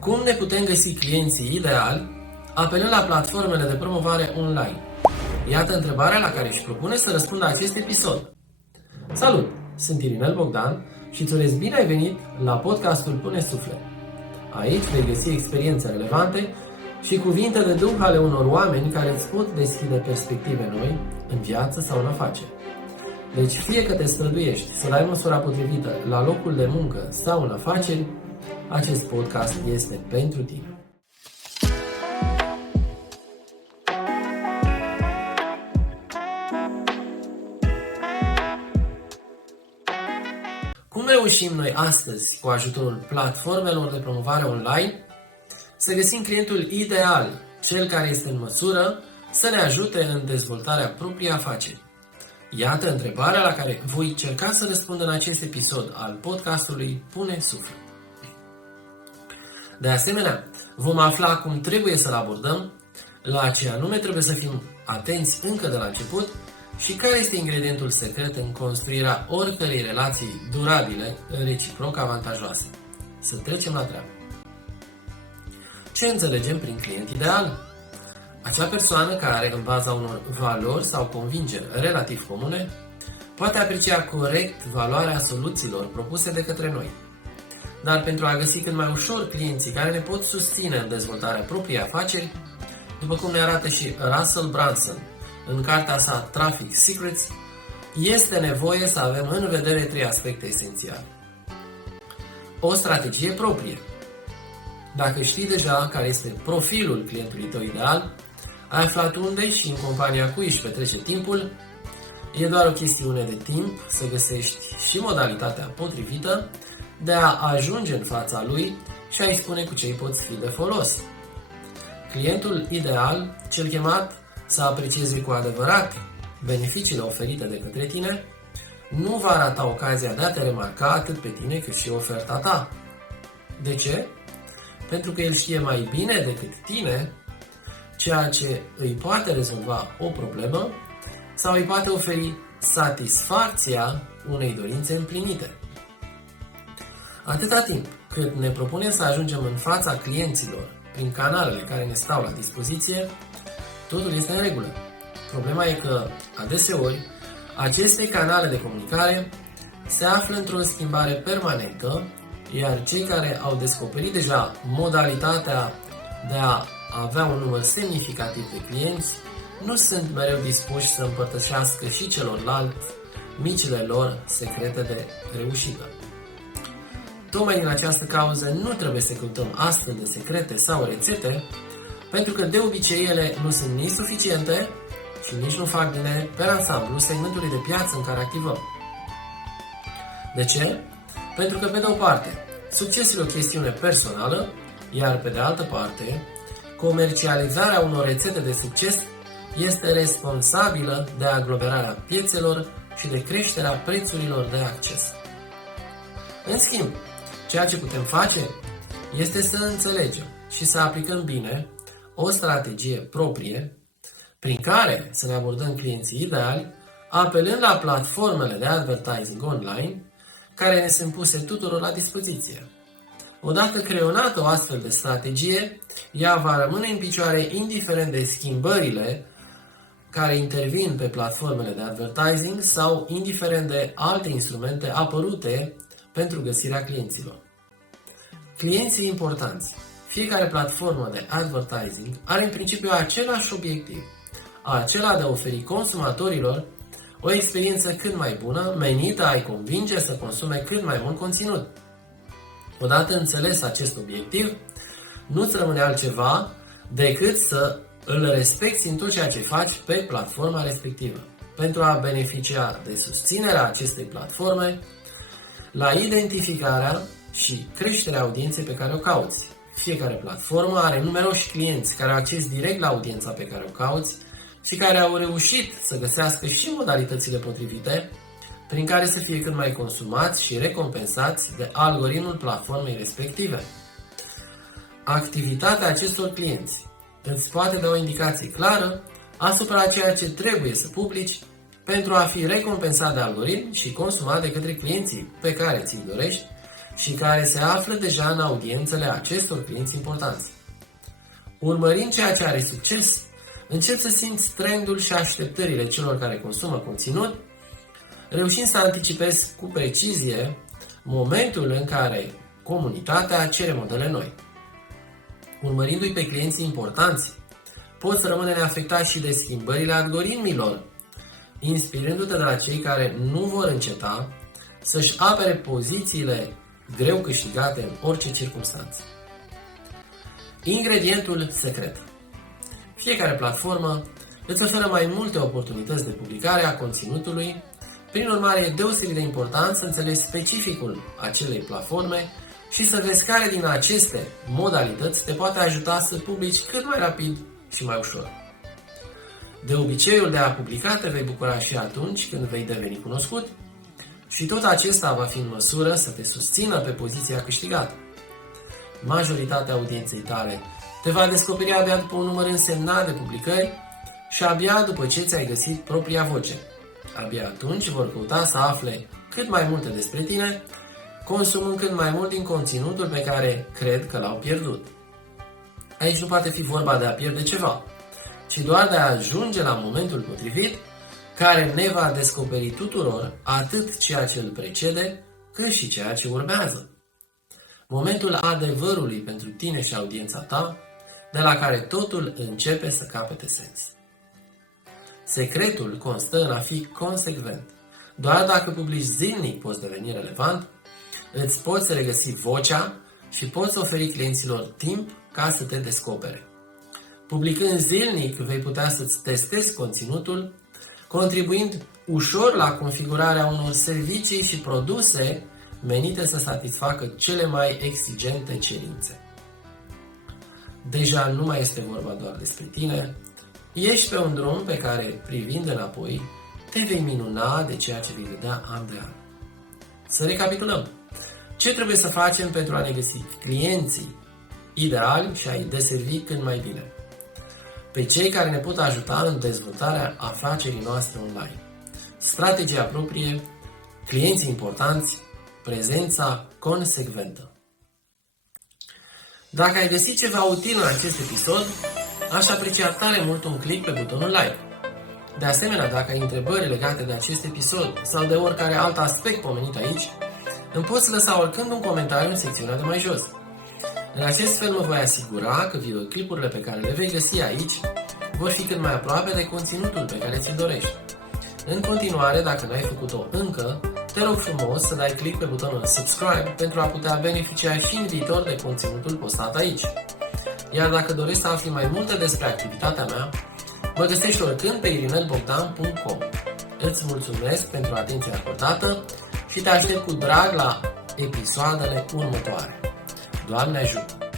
Cum ne putem găsi clienții ideali apelând la platformele de promovare online? Iată întrebarea la care își propune să răspundă acest episod. Salut! Sunt Irinel Bogdan și îți urez bine ai venit la podcastul Pune Suflet. Aici vei găsi experiențe relevante și cuvinte de duh ale unor oameni care îți pot deschide perspective noi în viață sau în afaceri. Deci fie că te străduiești să dai măsura potrivită la locul de muncă sau în afaceri, acest podcast este pentru tine. Cum reușim noi astăzi, cu ajutorul platformelor de promovare online, să găsim clientul ideal, cel care este în măsură să ne ajute în dezvoltarea propriei afaceri? Iată întrebarea la care voi încerca să răspund în acest episod al podcastului Pune Suflet. De asemenea, vom afla cum trebuie să-l abordăm, la ce anume trebuie să fim atenți încă de la început și care este ingredientul secret în construirea oricărei relații durabile, reciproc avantajoase. Să trecem la treabă. Ce înțelegem prin client ideal? Acea persoană care, în baza unor valori sau convingeri relativ comune, poate aprecia corect valoarea soluțiilor propuse de către noi. Dar pentru a găsi cât mai ușor clienții care ne pot susține în dezvoltarea propriei afaceri, după cum ne arată și Russell Brunson în cartea sa Traffic Secrets, este nevoie să avem în vedere trei aspecte esențiale. O strategie proprie. Dacă știi deja care este profilul clientului tău ideal, ai aflat unde și în compania cui își petrece timpul, e doar o chestiune de timp să găsești și modalitatea potrivită de a ajunge în fața lui și a-i spune cu ce îi poți fi de folos. Clientul ideal, cel chemat să aprecieze cu adevărat beneficiile oferite de către tine, nu va rata ocazia de a te remarca atât pe tine cât și oferta ta. De ce? Pentru că el știe mai bine decât tine ceea ce îi poate rezolva o problemă sau îi poate oferi satisfacția unei dorințe împlinite. Atâta timp cât ne propunem să ajungem în fața clienților prin canalele care ne stau la dispoziție, totul este în regulă. Problema e că, adeseori, aceste canale de comunicare se află într-o schimbare permanentă, iar cei care au descoperit deja modalitatea de a avea un număr semnificativ de clienți nu sunt mereu dispuși să împărtășească și celorlalți micile lor secrete de reușită. Tocmai din această cauză nu trebuie să căutăm astfel de secrete sau rețete, pentru că de obicei ele nu sunt nici suficiente și nici nu fac bine pe ansamblu segmentului de piață în care activăm. De ce? Pentru că, pe de o parte, succesul e o chestiune personală, iar pe de altă parte, comercializarea unor rețete de succes este responsabilă de aglomerarea piețelor și de creșterea prețurilor de acces. În schimb, ceea ce putem face este să înțelegem și să aplicăm bine o strategie proprie prin care să ne abordăm clienții ideali, apelând la platformele de advertising online care ne sunt puse tuturor la dispoziție. Odată creionată o astfel de strategie, ea va rămâne în picioare indiferent de schimbările care intervin pe platformele de advertising sau indiferent de alte instrumente apărute pentru găsirea clienților. Clienții importanți. Fiecare platformă de advertising are în principiu același obiectiv, acela de a oferi consumatorilor o experiență cât mai bună, menită a-i convinge să consume cât mai mult conținut. Odată înțeles acest obiectiv, nu-ți rămâne altceva decât să îl respecti în tot ceea ce faci pe platforma respectivă. Pentru a beneficia de susținerea acestei platforme, la identificarea și creșterea audienței pe care o cauți. Fiecare platformă are numeroși clienți care au acces direct la audiența pe care o cauți și care au reușit să găsească și modalitățile potrivite prin care să fie cât mai consumați și recompensați de algoritmul platformei respective. Activitatea acestor clienți îți poate da o indicație clară asupra ceea ce trebuie să publici pentru a fi recompensat de algoritm și consumat de către clienții pe care ți-i dorești și care se află deja în audiențele acestor clienți importanți. Urmărind ceea ce are succes, încep să simți trendul și așteptările celor care consumă conținut, reușind să anticipezi cu precizie momentul în care comunitatea cere modele noi. Urmărindu-i pe clienții importanți, poți rămâne neafectat și de schimbările algoritmilor, inspirându-te de la cei care nu vor înceta să-și apere pozițiile greu câștigate în orice circunstanță. Ingredientul secret. Fiecare platformă îți oferă mai multe oportunități de publicare a conținutului, prin urmare e deosebit de important să înțelegi specificul acelei platforme și să vezi care din aceste modalități te poate ajuta să publici cât mai rapid și mai ușor. De obiceiul de a publica te vei bucura și atunci când vei deveni cunoscut și tot acesta va fi în măsură să te susțină pe poziția câștigată. Majoritatea audienței tale te va descoperi abia după un număr însemnat de publicări și abia după ce ți-ai găsit propria voce. Abia atunci vor căuta să afle cât mai multe despre tine, consumând cât mai mult din conținutul pe care cred că l-au pierdut. Aici nu poate fi vorba de a pierde ceva, ci doar de a ajunge la momentul potrivit, care ne va descoperi tuturor atât ceea ce îl precede, cât și ceea ce urmează. Momentul adevărului pentru tine și audiența ta, de la care totul începe să capete sens. Secretul constă în a fi consecvent. Doar dacă publici zilnic poți deveni relevant, îți poți regăsi vocea și poți oferi clienților timp ca să te descopere. Publicând zilnic, vei putea să-ți testezi conținutul, contribuind ușor la configurarea unor servicii și produse menite să satisfacă cele mai exigente cerințe. Deja nu mai este vorba doar despre tine, ești pe un drum pe care, privind înapoi, te vei minuna de ceea ce vei vedea an de an. Să recapitulăm. Ce trebuie să facem pentru a ne găsi clienții ideali și a-i deservi cât mai bine? Pe cei care ne pot ajuta în dezvoltarea afacerii noastre online. Strategia proprie, clienții importanți, prezența consecventă. Dacă ai găsit ceva util în acest episod, aș aprecia tare mult un click pe butonul like. De asemenea, dacă ai întrebări legate de acest episod sau de oricare alt aspect pomenit aici, îmi poți lăsa oricând un comentariu în secțiunea de mai jos. În acest fel mă voi asigura că videoclipurile pe care le vei găsi aici vor fi cât mai aproape de conținutul pe care ți-l dorești. În continuare, dacă n-ai făcut-o încă, te rog frumos să dai click pe butonul subscribe pentru a putea beneficia și în viitor de conținutul postat aici. Iar dacă dorești să afli mai multe despre activitatea mea, mă găsești oricând pe irinelbogdan.com. Îți mulțumesc pentru atenția acordată și te aștept cu drag la episoadele următoare. Doamne ajută!